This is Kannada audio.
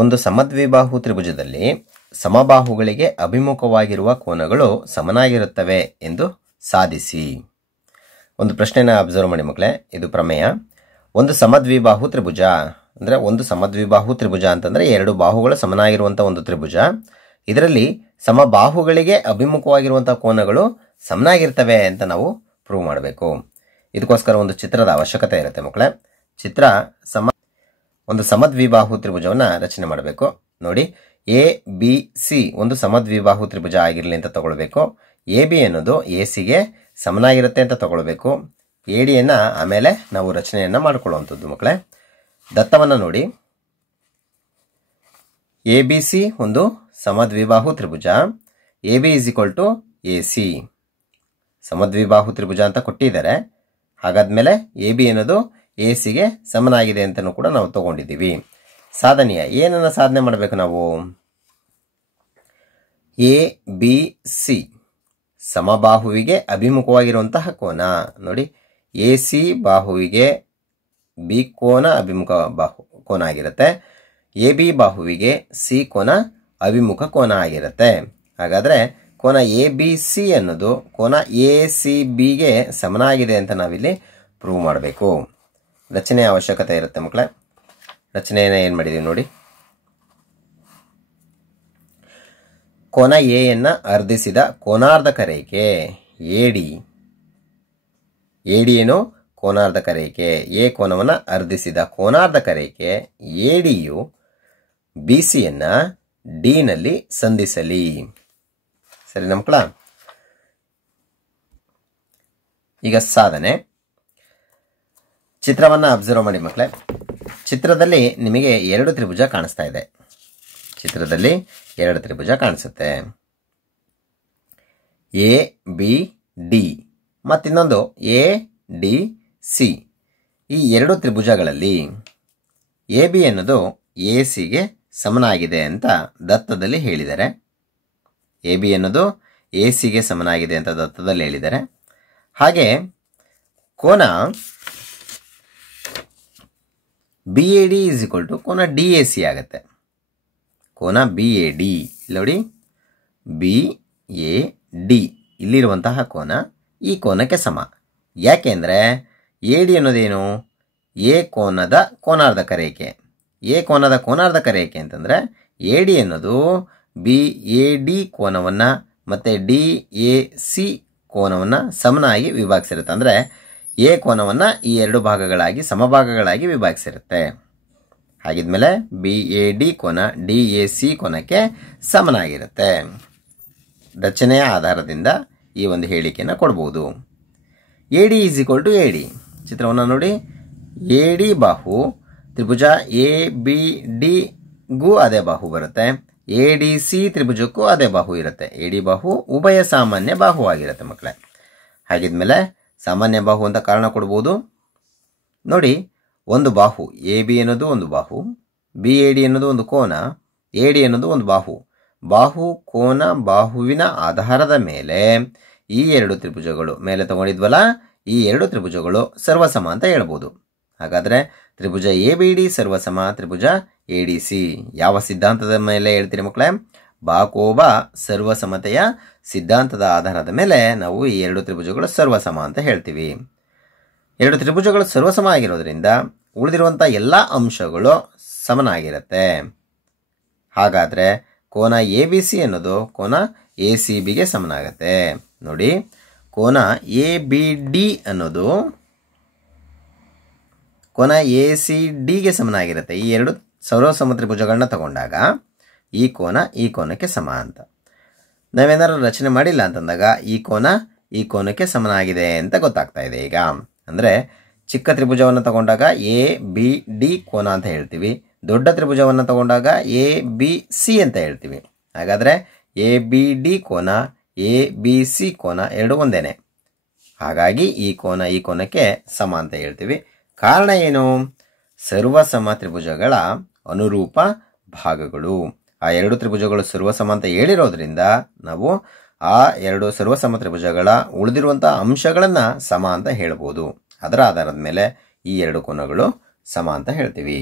ಒಂದು ಸಮದ್ವಿಬಾಹು ತ್ರಿಭುಜದಲ್ಲಿ ಸಮಬಾಹುಗಳಿಗೆ ಅಭಿಮುಖವಾಗಿರುವ ಕೋನಗಳು ಸಮನಾಗಿರುತ್ತವೆ ಎಂದು ಸಾಧಿಸಿ. ಒಂದು ಪ್ರಶ್ನೆನ ಅಬ್ಸರ್ವ್ ಮಾಡಿ ಮಕ್ಕಳೇ. ಇದು ಪ್ರಮೇಯ. ಒಂದು ಸಮದ್ವಿಬಾಹು ತ್ರಿಭುಜ ಅಂದರೆ ಒಂದು ಸಮದ್ವಿಬಾಹು ತ್ರಿಭುಜ ಅಂತಂದರೆ ಎರಡು ಬಾಹುಗಳು ಸಮನಾಗಿರುವಂಥ ಒಂದು ತ್ರಿಭುಜ. ಇದರಲ್ಲಿ ಸಮಬಾಹುಗಳಿಗೆ ಅಭಿಮುಖವಾಗಿರುವಂಥ ಕೋನಗಳು ಸಮನಾಗಿರ್ತವೆ ಅಂತ ನಾವು ಪ್ರೂವ್ ಮಾಡಬೇಕು. ಇದಕ್ಕೋಸ್ಕರ ಒಂದು ಚಿತ್ರದ ಅವಶ್ಯಕತೆ ಇರುತ್ತೆ ಮಕ್ಕಳೇ. ಚಿತ್ರ ಒಂದು ಸಮದ್ವಿಬಾಹು ತ್ರಿಭುಜವನ್ನು ರಚನೆ ಮಾಡಬೇಕು. ನೋಡಿ, ಎ ಬಿ ಸಿ ಒಂದು ಸಮದ್ವಿಬಾಹು ತ್ರಿಭುಜ ಆಗಿರಲಿ ಅಂತ ತಗೊಳ್ಬೇಕು. ಎ ಬಿ ಅನ್ನೋದು ಎ ಸಿಗೆ ಸಮನಾಗಿರುತ್ತೆ ಅಂತ ತಗೊಳ್ಬೇಕು. ಎ ಡಿಯನ್ನು ಆಮೇಲೆ ನಾವು ರಚನೆಯನ್ನು ಮಾಡಿಕೊಳ್ಳುವಂಥದ್ದು ಮಕ್ಕಳೇ. ದತ್ತವನ್ನು ನೋಡಿ, ಎ ಬಿ ಸಿ ಒಂದು ಸಮದ್ವಿಬಾಹು ತ್ರಿಭುಜ. A B is equal to A C ಸಮದ್ವಿಬಾಹು ತ್ರಿಭುಜ ಅಂತ ಕೊಟ್ಟಿದ್ದಾರೆ. ಹಾಗಾದ್ಮೇಲೆ ಎ ಬಿ ಅನ್ನೋದು ಎ ಸಿಗೆ ಸಮನಾಗಿದೆ ಅಂತಲೂ ಕೂಡ ನಾವು ತಗೊಂಡಿದ್ದೀವಿ. ಏನನ್ನ ಸಾಧನೆ ಮಾಡಬೇಕು ನಾವು? ಎ ಬಿ ಸಿ ಸಮಬಾಹುವಿಗೆ ಅಭಿಮುಖವಾಗಿರುವಂತಹ ಕೋನ. ನೋಡಿ, ಎ ಸಿ ಬಾಹುವಿಗೆ ಬಿ ಕೋನ ಅಭಿಮುಖ ಕೋನ ಆಗಿರುತ್ತೆ. ಎ ಬಿ ಬಾಹುವಿಗೆ ಸಿ ಕೋನ ಅಭಿಮುಖ ಕೋನ ಆಗಿರುತ್ತೆ. ಹಾಗಾದ್ರೆ ಕೋನ ಎ ಬಿ ಸಿ ಅನ್ನೋದು ಕೋನ ಎ ಸಿ ಬಿಗೆ ಸಮನಾಗಿದೆ ಅಂತ ನಾವಿಲ್ಲಿ ಪ್ರೂವ್ ಮಾಡಬೇಕು. ರಚನೆಯ ಅವಶ್ಯಕತೆ ಇರುತ್ತೆ ಮಕ್ಕಳೇ. ರಚನೆಯನ್ನು ಏನು ಮಾಡಿದೀವಿ ನೋಡಿ. ಕೋನ ಎ ಯನ್ನ ಅರ್ಧಿಸಿದ ಕೋನಾರ್ಧಕ ರೇಖೆ ಎಡಿ. ಎಡಿ ಏನು? ಕೋನಾರ್ಧಕ ರೇಖೆ. ಎ ಕೋನವನ್ನು ಅರ್ಧಿಸಿದ ಕೋನಾರ್ಧಕ ರೇಖೆ ಎಡಿಯು ಬಿ ಸಿಯನ್ನ ಡಿ ನಲ್ಲಿ ಸಂಧಿಸಲಿ. ಸರಿ ಮಕ್ಕಳ. ಈಗ ಸಾಧನೆ. ಚಿತ್ರವನ್ನು ಅಬ್ಸರ್ವ್ ಮಾಡಿ ಮಕ್ಕಳೇ. ಚಿತ್ರದಲ್ಲಿ ನಿಮಗೆ ಎರಡು ತ್ರಿಭುಜ ಕಾಣಿಸ್ತಾ ಇದೆ. ಚಿತ್ರದಲ್ಲಿ ಎರಡು ತ್ರಿಭುಜ ಕಾಣಿಸುತ್ತೆ. ಎ ಬಿ ಡಿ ಮತ್ತಿನ್ನೊಂದು ಎ ಡಿ ಸಿ. ಈ ಎರಡು ತ್ರಿಭುಜಗಳಲ್ಲಿ ಎ ಬಿ ಅನ್ನೋದು ಎ ಸಿಗೆ ಸಮನಾಗಿದೆ ಅಂತ ದತ್ತದಲ್ಲಿ ಹೇಳಿದ್ದಾರೆ. ಎ ಬಿ ಅನ್ನೋದು ಎ ಸಿಗೆ ಸಮನಾಗಿದೆ ಅಂತ ದತ್ತದಲ್ಲಿ ಹೇಳಿದ್ದಾರೆ. ಹಾಗೆ ಕೋನ B A D is equal to ಕೋನ ಡಿ ಎ ಸಿ ಆಗುತ್ತೆ. ಕೋನ ಬಿ ಎ ಡಿ ನೋಡಿ, ಬಿ ಎ ಡಿ ಇಲ್ಲಿರುವಂತಹ ಕೋನ ಈ ಕೋನಕ್ಕೆ ಸಮ. ಯಾಕೆಂದ್ರೆ ಎ ಡಿ ಅನ್ನೋದೇನು? ಎ ಕೋನದ ಕೋನಾರ್ಧಕ ರೇಖೆ. ಎ ಕೋನದ ಕೋನಾರ್ಧಕ ರೇಖೆ ಅಂತಂದ್ರೆ ಎ ಡಿ ಅನ್ನೋದು ಬಿ ಎ ಡಿ ಕೋನವನ್ನ ಮತ್ತೆ ಡಿ ಎ ಸಿ ಕೋನವನ್ನ ಸಮನಾಗಿ ವಿಭಾಗಿಸಿರುತ್ತೆ. ಅಂದ್ರೆ ಎ ಕೋನವನ್ನ ಈ ಎರಡು ಭಾಗಗಳಾಗಿ ಸಮಭಾಗಗಳಾಗಿ ವಿಭಾಗಿಸಿರುತ್ತೆ. ಹಾಗಿದ್ಮೇಲೆ ಬಿ ಎ ಡಿ ಕೋನ ಡಿ ಎ ಸಿ ಕೋನಕ್ಕೆ ಸಮನಾಗಿರುತ್ತೆ. ರಚನೆಯ ಆಧಾರದಿಂದ ಈ ಒಂದು ಹೇಳಿಕೆಯನ್ನು ಕೊಡಬಹುದು. A D is equal to A D. ಚಿತ್ರವನ್ನು ನೋಡಿ. ಎ ಡಿ ಬಾಹು ತ್ರಿಭುಜ ಎ ಬಿ ಡಿ ಗೂ ಅದೇ ಬಾಹು ಬರುತ್ತೆ. ಎ ಡಿ ಸಿ ತ್ರಿಭುಜಕ್ಕೂ ಅದೇ ಬಾಹು ಇರುತ್ತೆ. ಎ ಡಿ ಬಾಹು ಉಭಯ ಸಾಮಾನ್ಯ ಬಾಹು ಆಗಿರುತ್ತೆ ಮಕ್ಕಳೇ. ಹಾಗಿದ್ಮೇಲೆ ಸಾಮಾನ್ಯ ಬಾಹು ಅಂತ ಕಾರಣ ಕೊಡ್ಬೋದು. ನೋಡಿ, ಒಂದು ಬಾಹು ಎ ಬಿ ಅನ್ನೋದು ಒಂದು ಬಾಹು, ಬಿ ಎ ಡಿ ಅನ್ನೋದು ಒಂದು ಕೋನ, ಎ ಡಿ ಅನ್ನೋದು ಒಂದು ಬಾಹು. ಬಾಹು ಕೋನ ಬಾಹುವಿನ ಆಧಾರದ ಮೇಲೆ ಈ ಎರಡು ತ್ರಿಭುಜಗಳು ಮೇಲೆ ತಗೊಂಡಿದ್ವಲ್ಲ, ಈ ಎರಡು ತ್ರಿಭುಜಗಳು ಸರ್ವಸಮ ಅಂತ ಹೇಳ್ಬೋದು. ಹಾಗಾದ್ರೆ ತ್ರಿಭುಜ ಎ ಬಿ ಡಿ ಸರ್ವಸಮ ತ್ರಿಭುಜ ಎ ಡಿ ಸಿ. ಯಾವ ಸಿದ್ಧಾಂತದ ಮೇಲೆ ಹೇಳ್ತೀರಿ ಮಕ್ಕಳೇ? ಬಾಕೋಬ ಸರ್ವಸಮತೆಯ ಸಿದ್ಧಾಂತದ ಆಧಾರದ ಮೇಲೆ ನಾವು ಈ ಎರಡು ತ್ರಿಭುಜಗಳು ಸರ್ವಸಮ ಅಂತ ಹೇಳ್ತೀವಿ. ಎರಡು ತ್ರಿಭುಜಗಳು ಸರ್ವಸಮ ಆಗಿರೋದ್ರಿಂದ ಉಳಿದಿರುವಂತಹ ಎಲ್ಲಾ ಅಂಶಗಳು ಸಮನಾಗಿರುತ್ತೆ. ಹಾಗಾದ್ರೆ ಕೋನ ಎ ಬಿ ಸಿ ಅನ್ನೋದು ಕೋನ ಎ ಸಿ ಬಿಗೆ ಸಮನಾಗತ್ತೆ. ನೋಡಿ, ಕೋನ ಎ ಬಿ ಡಿ ಅನ್ನೋದು ಕೋನ ಎ ಸಿ ಡಿಗೆ ಸಮನಾಗಿರುತ್ತೆ. ಈ ಎರಡು ಸರ್ವಸಮ ತ್ರಿಭುಜಗಳನ್ನ ತಗೊಂಡಾಗ ಈ ಕೋನ ಈ ಕೋನಕ್ಕೆ ಸಮ ಅಂತ. ನಾವೇನಾದ್ರು ರಚನೆ ಮಾಡಿಲ್ಲ ಅಂತಂದಾಗ ಈ ಕೋನ ಈ ಕೋನಕ್ಕೆ ಸಮನಾಗಿದೆ ಅಂತ ಗೊತ್ತಾಗ್ತಾ ಇದೆ. ಈಗ ಅಂದ್ರೆ ಚಿಕ್ಕ ತ್ರಿಭುಜವನ್ನು ತಗೊಂಡಾಗ ಎ ಬಿ ಡಿ ಕೋನ ಅಂತ ಹೇಳ್ತೀವಿ. ದೊಡ್ಡ ತ್ರಿಭುಜವನ್ನು ತಗೊಂಡಾಗ ಎ ಬಿ ಸಿ ಅಂತ ಹೇಳ್ತೀವಿ. ಹಾಗಾದ್ರೆ ಎ ಬಿ ಡಿ ಕೋನ ಎ ಬಿ ಸಿ ಕೋನ ಎರಡು ಒಂದೇನೆ. ಹಾಗಾಗಿ ಈ ಕೋನ ಈ ಕೋನಕ್ಕೆ ಸಮ ಅಂತ ಹೇಳ್ತೀವಿ. ಕಾರಣ ಏನು? ಸರ್ವಸಮ ತ್ರಿಭುಜಗಳ ಅನುರೂಪ ಭಾಗಗಳು. ಆ ಎರಡು ತ್ರಿಭುಜಗಳು ಸರ್ವಸಮ ಅಂತ ಹೇಳಿರೋದ್ರಿಂದ ನಾವು ಆ ಎರಡು ಸರ್ವಸಮ ತ್ರಿಭುಜಗಳ ಉಳಿದಿರುವಂತಹ ಅಂಶಗಳನ್ನ ಸಮ ಅಂತ ಹೇಳ್ಬೋದು. ಅದರ ಆಧಾರದ ಮೇಲೆ ಈ ಎರಡು ಕೋನಗಳು ಸಮ ಅಂತ ಹೇಳ್ತೀವಿ.